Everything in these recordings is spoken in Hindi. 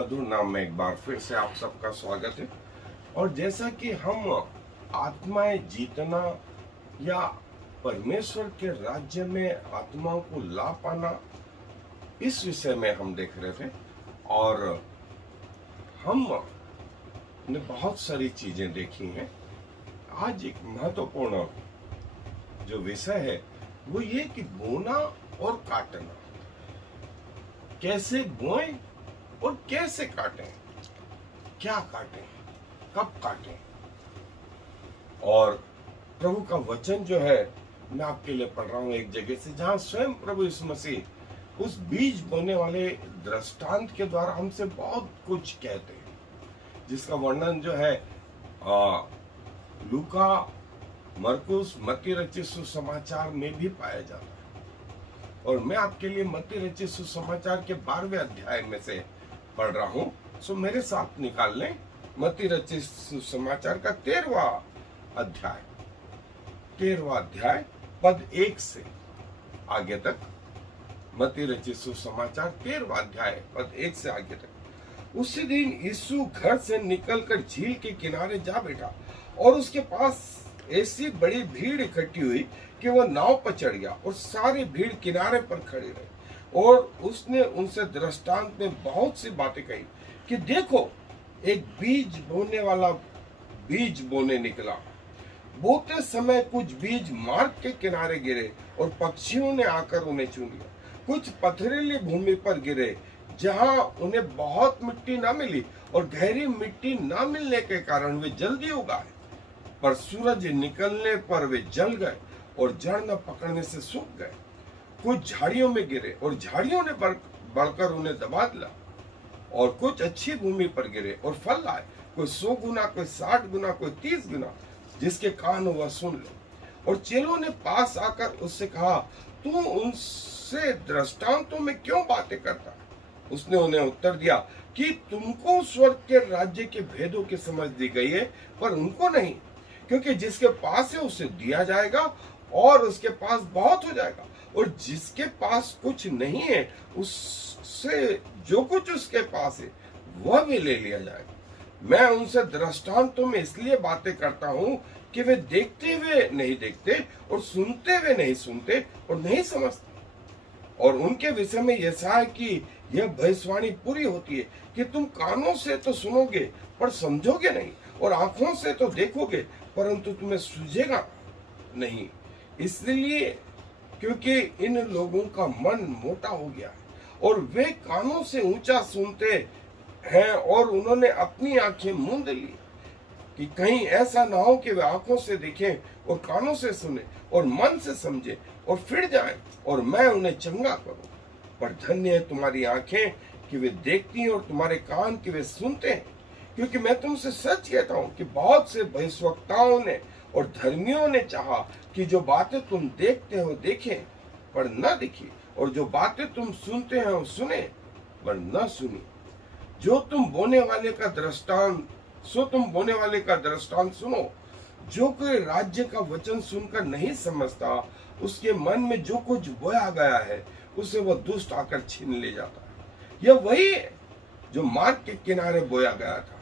मधुर नाम में एक बार फिर से आप सबका स्वागत है। और जैसा कि हम आत्माएं जीतना या परमेश्वर के राज्य में आत्माओं को ला पाना, इस विषय में हम देख रहे थे। और हमने बहुत सारी चीजें देखी हैं। आज एक महत्वपूर्ण जो विषय है वो ये कि बोना और काटना, कैसे बोएं और कैसे काटें, क्या काटें, कब काटें। और प्रभु का वचन जो है मैं आपके लिए पढ़ रहा हूं एक जगह से, जहां स्वयं प्रभु यीशु मसीह उस बीज बोने वाले दृष्टांत के द्वारा हमसे बहुत कुछ कहते हैं, जिसका वर्णन जो है लूका, मरकुस, मत्ती रचित सुसमाचार में भी पाया जाता है। और मैं आपके लिए मत्ती रचित सुसमाचार के 12वें अध्याय में से पढ़ रहा हूं। सो मेरे साथ निकाल लें मत्ती रचित सुसमाचार का 13वां अध्याय पद 1 से आगे तक। मत्ती रचित सुसमाचार 13वां अध्याय पद 1 से आगे तक। उसी दिन यीशु घर से निकलकर झील के किनारे जा बैठा और उसके पास ऐसी बड़ी भीड़ इकट्ठी हुई कि वह नाव पर चढ़ गया और सारी भीड़ किनारे पर खड़ी रही। और उसने उनसे दृष्टांत में बहुत सी बातें कही कि देखो, एक बीज बोने वाला बीज बोने निकला। बोते समय कुछ बीज मार्ग के किनारे गिरे और पक्षियों ने आकर उन्हें चुन लिया। कुछ पथरीली भूमि पर गिरे जहां उन्हें बहुत मिट्टी न मिली, और गहरी मिट्टी न मिलने के कारण वे जल्दी उगाए, पर सूरज निकलने पर वे जल गए और जड़ न पकड़ने से सूख गए। कुछ झाड़ियों में गिरे और झाड़ियों ने बढ़कर उन्हें दबा दिया। और कुछ अच्छी भूमि पर गिरे और फल लाए, कोई 100 गुना, कोई 60 गुना, कोई 30 गुना। जिसके कान हो वह सुन ले। और चेलों ने पास आकर उससे कहा, तू उनसे दृष्टांतों में क्यों बातें करता है? उसने उन्हें उत्तर दिया कि तुमको स्वर्ग के राज्य के भेदों की समझ दी गई है, पर उनको नहीं। क्योंकि जिसके पास है उसे दिया जाएगा और उसके पास बहुत हो जाएगा, और जिसके पास कुछ नहीं है उससे जो कुछ उसके पास है वह भी ले लिया जाएगा। मैं उनसे दृष्टांतों में इसलिए बातें करता हूं कि वे देखते हुए नहीं देखते और सुनते हुए नहीं सुनते और नहीं समझते। और उनके विषय में यशायाह की यह भविष्यवाणी पूरी होती है कि तुम कानों से तो सुनोगे पर समझोगे नहीं, और आंखों से तो देखोगे परंतु तुम्हें सूझेगा नहीं। इसलिए क्योंकि इन लोगों का मन मोटा हो गया है और वे कानों से ऊंचा सुनते हैं, और उन्होंने अपनी आंखें मूंद ली, कि कहीं ऐसा ना हो कि वे आंखों से देखें और कानों से सुने और मन से समझे और फिर जाएं और मैं उन्हें चंगा करूं। पर धन्य है तुम्हारी आंखें कि वे देखती हैं और तुम्हारे कान कि वे सुनते हैं। क्योंकि मैं तुमसे सच कहता हूं कि बहुत से भविष्यवक्ताओं ने और धर्मियों ने चाहा कि जो बातें तुम देखते हो देखें पर न दिखी, और जो बातें तुम सुनते हो सुने पर न सुनी। तुम बोने वाले का दृष्टांत सुनो। जो कोई राज्य का वचन सुनकर नहीं समझता, उसके मन में जो कुछ बोया गया है उसे वह दुष्ट आकर छीन ले जाता है। यह वही है जो मार्ग के किनारे बोया गया था।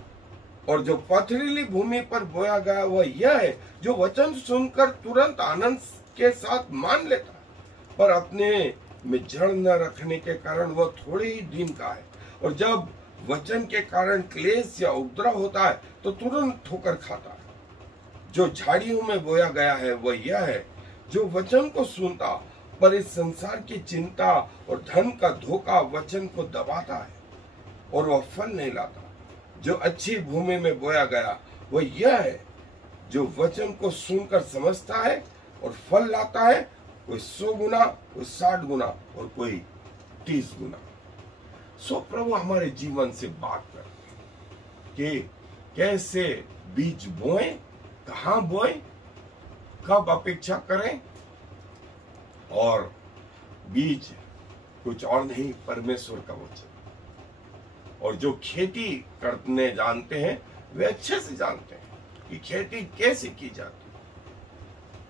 और जो पथरीली भूमि पर बोया गया वह यह है जो वचन सुनकर तुरंत आनंद के साथ मान लेता है, पर अपने में जड़ न रखने के कारण वह थोड़े ही दिन का है। और जब वचन के कारण क्लेश या उपद्रव होता है तो तुरंत ठोकर खाता है। जो झाड़ियों में बोया गया है वह यह है जो वचन को सुनता, पर इस संसार की चिंता और धन का धोखा वचन को दबाता है और वह फल नहीं लाता। जो अच्छी भूमि में बोया गया वह यह है जो वचन को सुनकर समझता है और फल लाता है, कोई 100 गुना, कोई 60 गुना और कोई 30 गुना। सो प्रभु हमारे जीवन से बात करते हैं कि कैसे बीज बोएं, कहां बोएं, कब अपेक्षा करें। और बीज कुछ और नहीं, परमेश्वर का वचन। और जो खेती करने जानते हैं वे अच्छे से जानते हैं कि खेती कैसे की जाती है।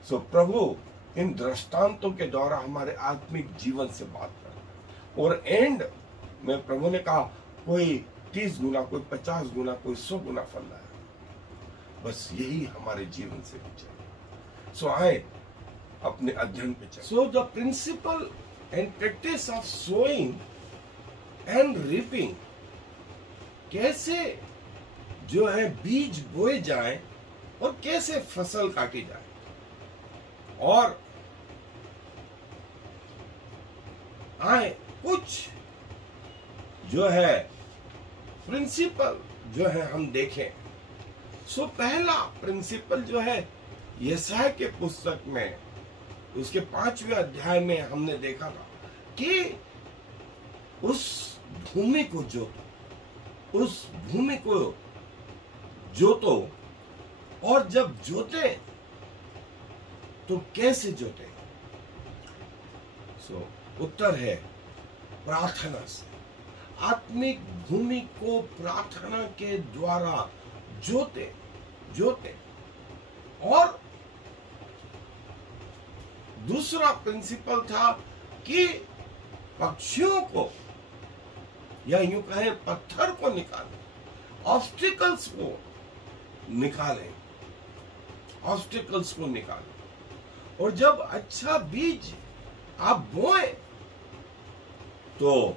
सो प्रभु इन दृष्टांतों के द्वारा हमारे आत्मिक जीवन से बात करता है। और एंड में प्रभु ने कहा, कोई 30 गुना, कोई 50 गुना, कोई 100 गुना फल लाया। बस यही हमारे जीवन से भी चाहिए। सो आए अपने अध्ययन पे चले। So the principle and practice of sowing and reaping, कैसे जो है बीज बोए जाए और कैसे फसल काटी जाए, और आए कुछ जो है प्रिंसिपल जो है हम देखें। सो पहला प्रिंसिपल जो है यशायाह के पुस्तक में उसके 5वें अध्याय में हमने देखा था कि उस भूमि को जोतो, उस भूमि को जोतो, और जब जोते तो कैसे जोते। सो उत्तर है प्रार्थना से। आत्मिक भूमि को प्रार्थना के द्वारा जोते जोते। और दूसरा प्रिंसिपल था कि पक्षियों को, या यूं कहें पत्थर को निकालें, ऑब्स्टिकल्स को निकालें, ऑब्स्टिकल्स को निकालें। और जब अच्छा बीज आप बोए तो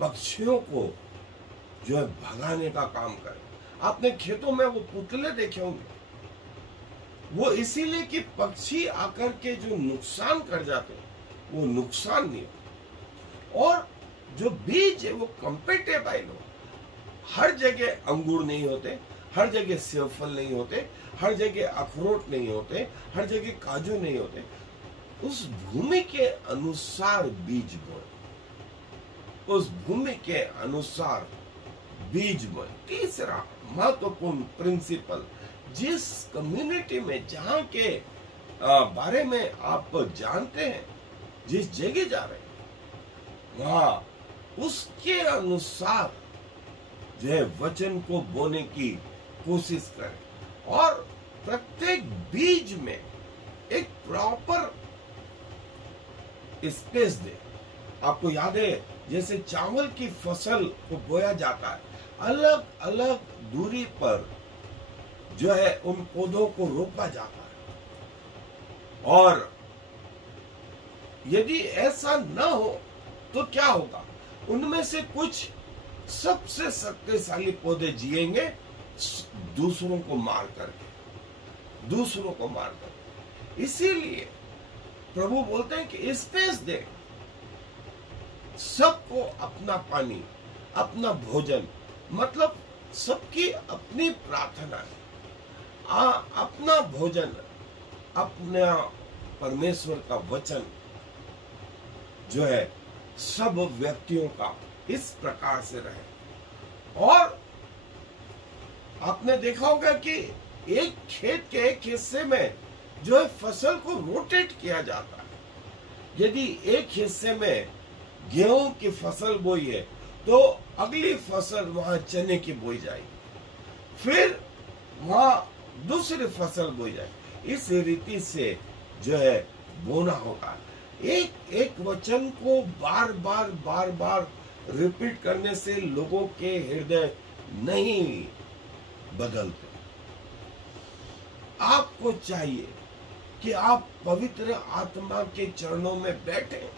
पक्षियों को जो है भगाने का काम करें। आपने खेतों में वो पुतले देखे होंगे, वो इसीलिए कि पक्षी आकर के जो नुकसान कर जाते हैं वो नुकसान नहीं हो। और जो बीज है वो कंपेटेबल हो। हर जगह अंगूर नहीं होते, हर जगह सेवफल नहीं होते, हर जगह अखरोट नहीं होते, हर जगह काजू नहीं होते। उस भूमि के अनुसार बीज बोए, उस भूमि के अनुसार बीज बोए। तीसरा महत्वपूर्ण प्रिंसिपल, जिस कम्युनिटी में जहां के बारे में आप जानते हैं, जिस जगह जा रहे हैं वहां उसके अनुसार जो है वचन को बोने की कोशिश करें। और प्रत्येक बीज में एक प्रॉपर स्पेस दे। आपको याद है जैसे चावल की फसल को बोया जाता है, अलग अलग दूरी पर जो है उन पौधों को रोपा जाता है। और यदि ऐसा न हो तो क्या होगा, उनमें से कुछ सबसे शक्तिशाली पौधे जिएंगे दूसरों को मार करके, दूसरों को मार करके। इसीलिए प्रभु बोलते हैं कि स्पेस दे, सबको अपना पानी, अपना भोजन, मतलब सबकी अपनी प्रार्थना है, अपना भोजन, अपना परमेश्वर का वचन जो है सब व्यक्तियों का इस प्रकार से रहे। और आपने देखा होगा कि एक खेत के एक हिस्से में जो है फसल को रोटेट किया जाता है। यदि एक हिस्से में गेहूं की फसल बोई है तो अगली फसल वहां चने की बोई जाएगी, फिर वहां दूसरी फसल बोई जाएगी। इस रीति से जो है बोना होगा। एक एक वचन को बार बार रिपीट करने से लोगों के हृदय नहीं बदलते। आपको चाहिए कि आप पवित्र आत्मा के चरणों में बैठे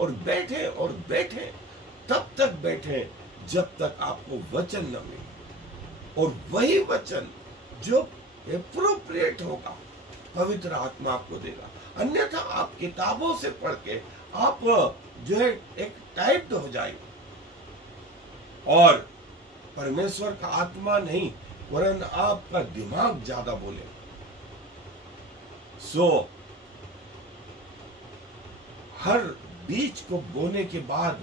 और बैठे और बैठे, तब तक बैठे जब तक आपको वचन न मिले। और वही वचन जो एप्रोप्रिएट होगा पवित्र आत्मा आपको देगा। अन्यथा आप किताबों से पढ़ के आप जो है एक टाइप्ड हो जाएंगे और परमेश्वर का आत्मा नहीं वरन आपका दिमाग ज्यादा बोले। सो हर बीज को बोने के बाद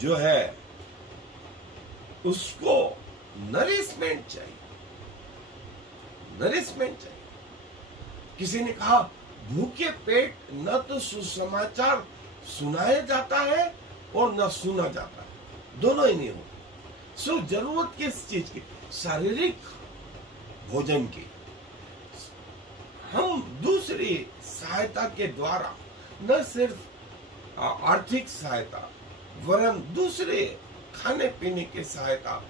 जो है उसको नरिशमेंट चाहिए, नरिशमेंट चाहिए। किसी ने कहा भूखे पेट न तो सुसमाचार सुनाया जाता है और न सुना जाता है, दोनों ही नहीं होते। सो जरूरत किस चीज की? शारीरिक भोजन की। हम दूसरी सहायता के द्वारा न सिर्फ आर्थिक सहायता वरन दूसरे खाने पीने की सहायता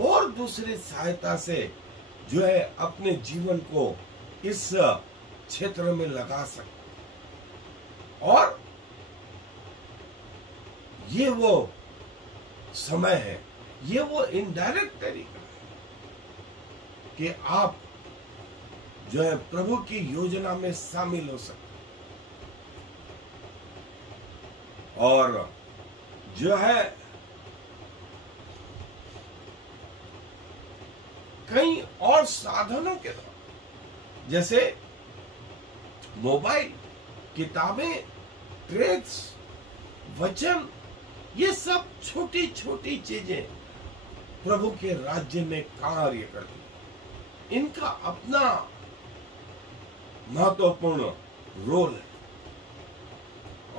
और दूसरी सहायता से जो है अपने जीवन को इस क्षेत्र में लगा सकते। और ये वो समय है, ये वो इनडायरेक्ट तरीका है कि आप जो है प्रभु की योजना में शामिल हो सकते। और जो है कई और साधनों के द्वारा, जैसे मोबाइल, किताबें, ट्रैक्स, वचन, ये सब छोटी छोटी चीजें प्रभु के राज्य में कार्य करती हैं। इनका अपना महत्वपूर्ण रोल है।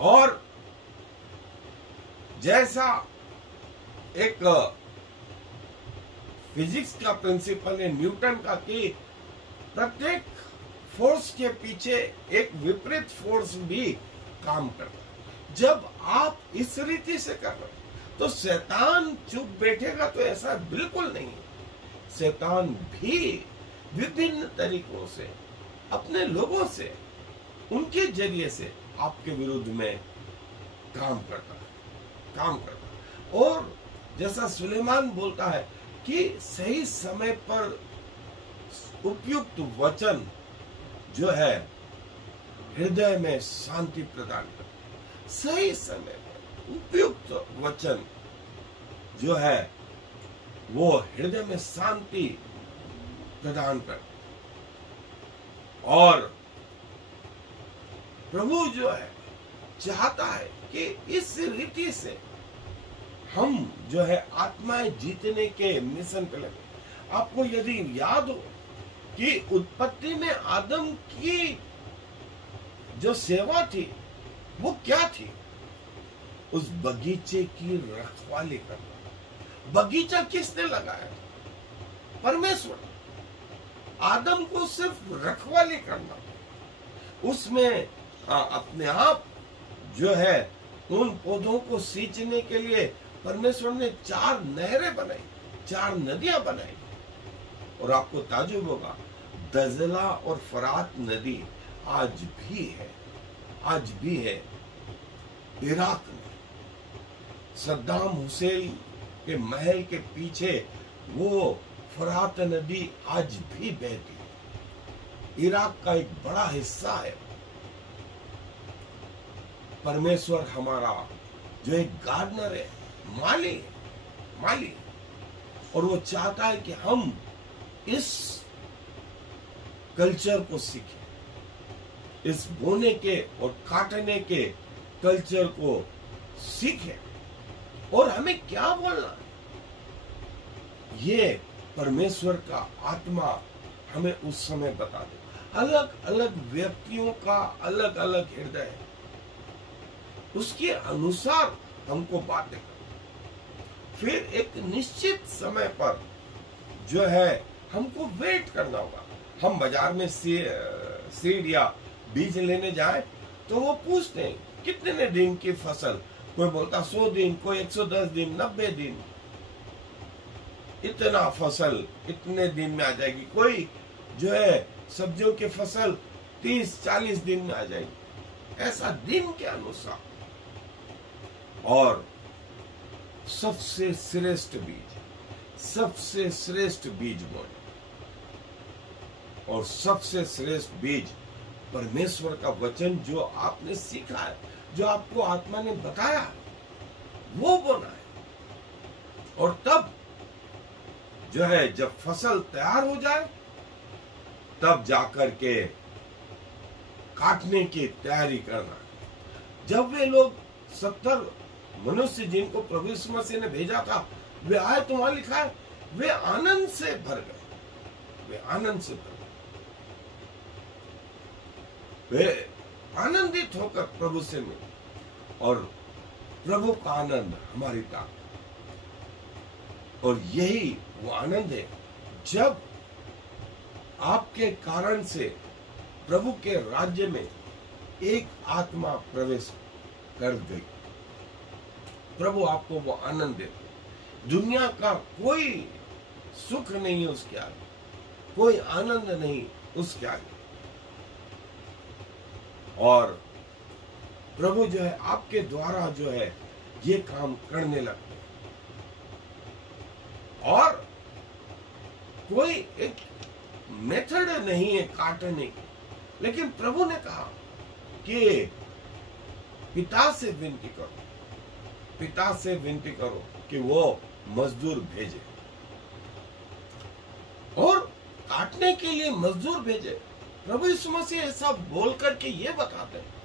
और जैसा एक फिजिक्स का प्रिंसिपल है न्यूटन का कि प्रत्येक फोर्स के पीछे एक विपरीत फोर्स भी काम करता है। जब आप इस रीति से कर रहे हैं तो शैतान चुप बैठेगा, तो ऐसा बिल्कुल नहीं है। शैतान भी विभिन्न तरीकों से अपने लोगों से, उनके जरिए से आपके विरुद्ध में काम करता है। और जैसा सुलेमान बोलता है कि सही समय पर उपयुक्त वचन जो है हृदय में शांति प्रदान करता। सही समय पर उपयुक्त वचन जो है वो हृदय में शांति प्रदान करता। और प्रभु जो है चाहता है कि इस रीति से हम जो है आत्माएं जीतने के मिशन पे लगे। आपको यदि याद हो कि उत्पत्ति में आदम की जो सेवा थी वो क्या थी? उस बगीचे की रखवाली करना। बगीचा किसने लगाया था? परमेश्वर। आदम को सिर्फ रखवाली करना, उसमें अपने आप जो है उन पौधों को सींचने के लिए परमेश्वर ने 4 नहरें बनाई, 4 नदियां बनाई। और आपको ताजुब होगा, दजला और फरात नदी आज भी है इराक में। सद्दाम हुसैन के महल के पीछे वो फरात नदी आज भी बहती है। इराक का एक बड़ा हिस्सा है। परमेश्वर हमारा जो एक गार्डनर है, माली, और वो चाहता है कि हम इस कल्चर को सीखें, इस बोने के और काटने के कल्चर को सीखें। और हमें क्या बोलना है, ये परमेश्वर का आत्मा हमें उस समय बता दे। अलग अलग व्यक्तियों का अलग अलग हृदय है, उसके अनुसार हमको बातें करना। फिर एक निश्चित समय पर जो है हमको वेट करना होगा। हम बाजार में सीड या बीज लेने जाए तो वो पूछते हैं कितने दिन की फसल। कोई बोलता 100 दिन, कोई 110 दिन, 90 दिन, इतना फसल इतने दिन में आ जाएगी। कोई जो है सब्जियों की फसल 30-40 दिन में आ जाएगी, ऐसा दिन के अनुसार। और सबसे श्रेष्ठ बीज बोए, और सबसे श्रेष्ठ बीज परमेश्वर का वचन जो आपने सीखा है, जो आपको आत्मा ने बताया है, वो बोना है। और तब जो है जब फसल तैयार हो जाए तब जाकर के काटने की तैयारी करना। जब वे लोग 70 मनुष्य जिनको प्रभु यीशु मसीह ने भेजा था वे आए, तो वहां लिखा है वे आनंद से भर गए। वे आनंदित होकर प्रभु से मिले। और प्रभु का आनंद हमारी ताकत। और यही वो आनंद है जब आपके कारण से प्रभु के राज्य में एक आत्मा प्रवेश कर गई। प्रभु आपको वो आनंद देते। दुनिया का कोई सुख नहीं है उसके आगे, कोई आनंद नहीं उसके आगे। और प्रभु जो है आपके द्वारा जो है ये काम करने लगते हैं। और कोई एक मेथड नहीं है काटने की, लेकिन प्रभु ने कहा कि पिता से विनती करो, पिता से विनती करो कि वो मजदूर भेजे, और काटने के लिए मजदूर भेजे। प्रभु यीशु मसीह ऐसा बोल करके ये बताते हैं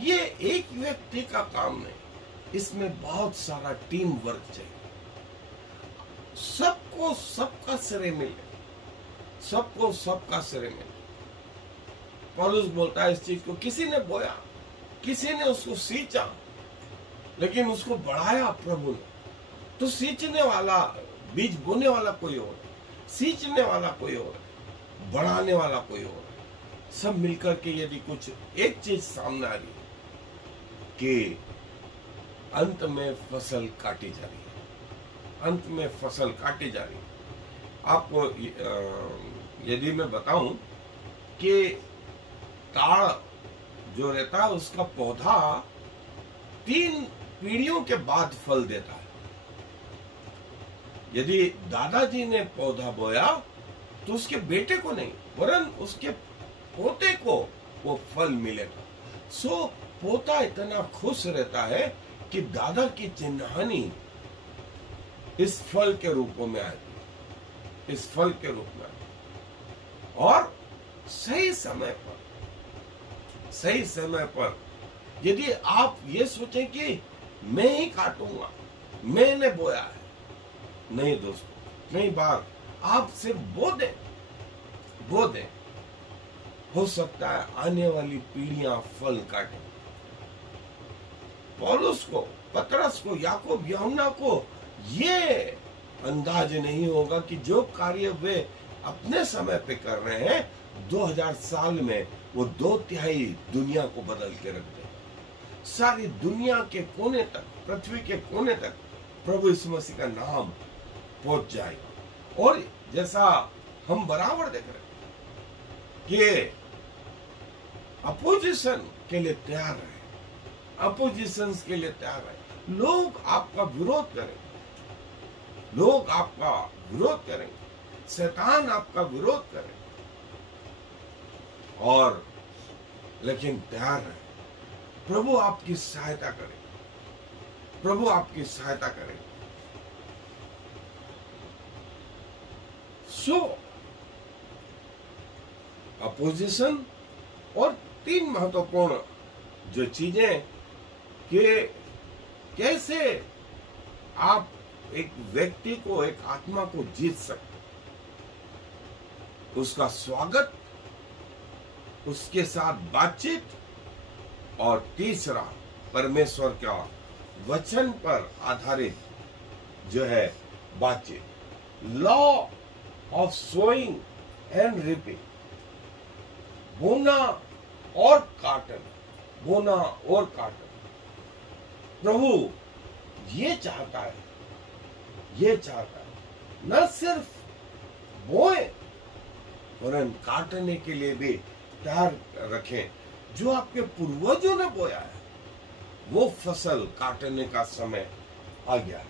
ये एक व्यक्ति का काम नहीं, इसमें बहुत सारा टीम वर्क चाहिए। सबको सबका श्रेय मिले, सबको सबका श्रेय मिले। पौलुस बोलता है इस चीज को, किसी ने बोया, किसी ने उसको सींचा, लेकिन उसको बढ़ाया प्रभु ने। तो सींचने वाला, बीज बोने वाला कोई और, सींचने वाला कोई और, बढ़ाने वाला कोई और। सब मिलकर के यदि कुछ एक चीज सामने आ रही है कि अंत में फसल काटी जा रही है, अंत में फसल काटी जा रही है। आपको यदि मैं बताऊं कि ताड़ जो रहता है उसका पौधा 3 पीढ़ियों के बाद फल देता है। यदि दादाजी ने पौधा बोया तो उसके बेटे को नहीं, वरन उसके पोते को वो फल मिलेगा। सो पोता इतना खुश रहता है कि दादा की चिन्हानी इस फल के रूप में आती है, इस फल के रूप में आती है। और सही समय पर यदि आप ये सोचें कि मैं ही काटूंगा, मैंने बोया है, नहीं दोस्तों, कई बार आप सिर्फ बो दें, हो सकता है आने वाली पीढ़ियां फल काटें। पौलुस को, पतरस को, याकूब, यूहन्ना को ये अंदाज नहीं होगा कि जो कार्य वे अपने समय पे कर रहे हैं 2000 साल में वो 2/3 दुनिया को बदल के रख देगा। सारी दुनिया के कोने तक, पृथ्वी के कोने तक प्रभु यीशु मसीह का नाम पहुंच जाएगा। और जैसा हम बराबर देख रहे हैं कि अपोजिशन के लिए तैयार है, अपोजिशन के लिए तैयार है। लोग आपका विरोध करेंगे, लोग आपका विरोध करेंगे, शैतान आपका विरोध करेंगे, और लेकिन तैयार है। प्रभु आपकी सहायता करे, प्रभु आपकी सहायता करे। सो अपोजिशन और 3 महत्वपूर्ण जो चीजें कि कैसे आप एक व्यक्ति को, एक आत्मा को जीत सकते, उसका स्वागत, उसके साथ बातचीत, और तीसरा परमेश्वर का वचन पर आधारित जो है बातचीत। Law of sowing and reaping, बोना और काटना, बोना और काटना। प्रभु ये चाहता है, ये चाहता है न सिर्फ बोए, वरन काटने के लिए भी तैयार रखें। जो आपके पूर्वजों ने बोया है वो फसल काटने का समय आ गया है।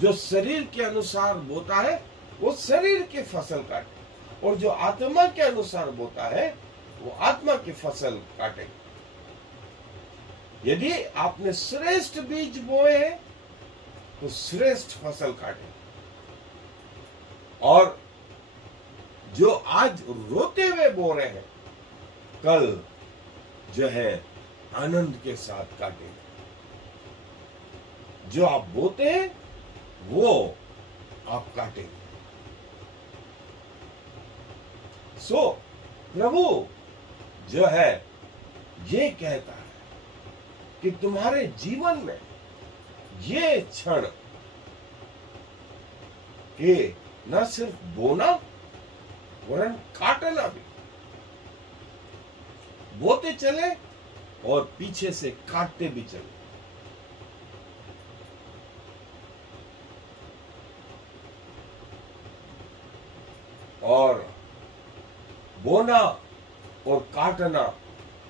जो शरीर के अनुसार बोता है वो शरीर की फसल काटे, और जो आत्मा के अनुसार बोता है वो आत्मा की फसल काटे। यदि आपने श्रेष्ठ बीज बोए हैं तो श्रेष्ठ फसल काटे, और जो आज रोते हुए बो रहे हैं कल जो है आनंद के साथ काटे। जो आप बोते हैं वो आप काटेंगे। सो प्रभु जो है ये कहता है कि तुम्हारे जीवन में ये क्षण कि न सिर्फ बोना वरन काटना भी, बोते चले और पीछे से काटते भी चले। और बोना और काटना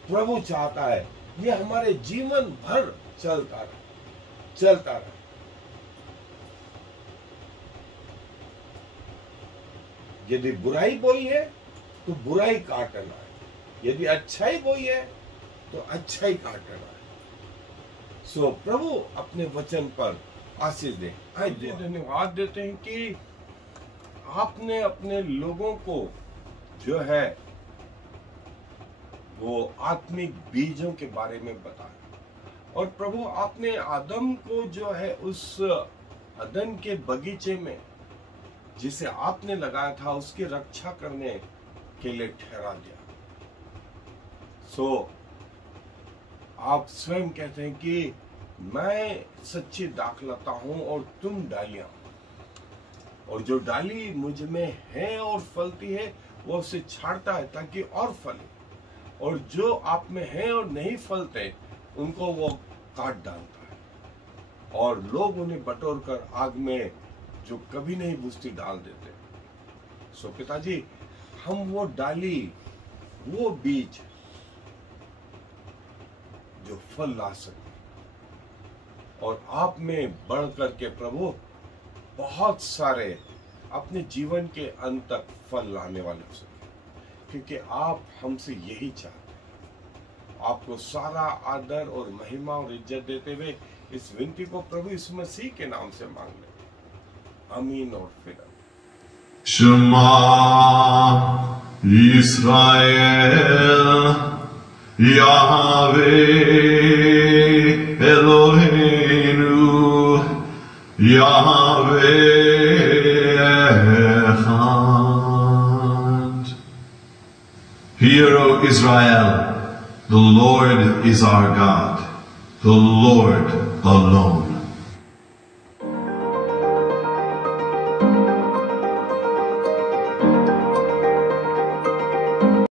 प्रभु चाहता है ये हमारे जीवन भर चलता रहे। यदि बुराई बोई है तो बुराई काटना है, यदि अच्छाई बोई है तो अच्छाई काटना है। सो प्रभु अपने वचन पर आशीष दे। धन्यवाद देते हैं कि आपने अपने लोगों को जो है वो आत्मिक बीजों के बारे में बताया, और प्रभु आपने आदम को जो है उस अदन के बगीचे में जिसे आपने लगाया था उसकी रक्षा करने के लिए ठहरा दिया। सो आप स्वयं कहते हैं कि मैं सच्ची दाखलता हूं और तुम डालियां, और जो डाली मुझ में है और फलती है वो उसे छाड़ता है ताकि और फले, और जो आप में है और नहीं फलते उनको वो काट डालता है, और लोग उन्हें बटोर कर आग में जो कभी नहीं बुझती डाल देते। सो पिताजी, हम वो डाली, वो बीज जो फल ला सके और आप में बढ़ करके प्रभु बहुत सारे अपने जीवन के अंत तक फल लाने वाले हो सके, क्योंकि आप हमसे यही चाहते हैं। आपको सारा आदर और महिमा और इज्जत देते हुए इस विनती को प्रभु यीशु मसीह के नाम से मांग ले, आमीन। और फिर शमा इस्राएल यावे Eloheinu Yahweh Echad. Hear, O Israel, the Lord is our God, the Lord alone.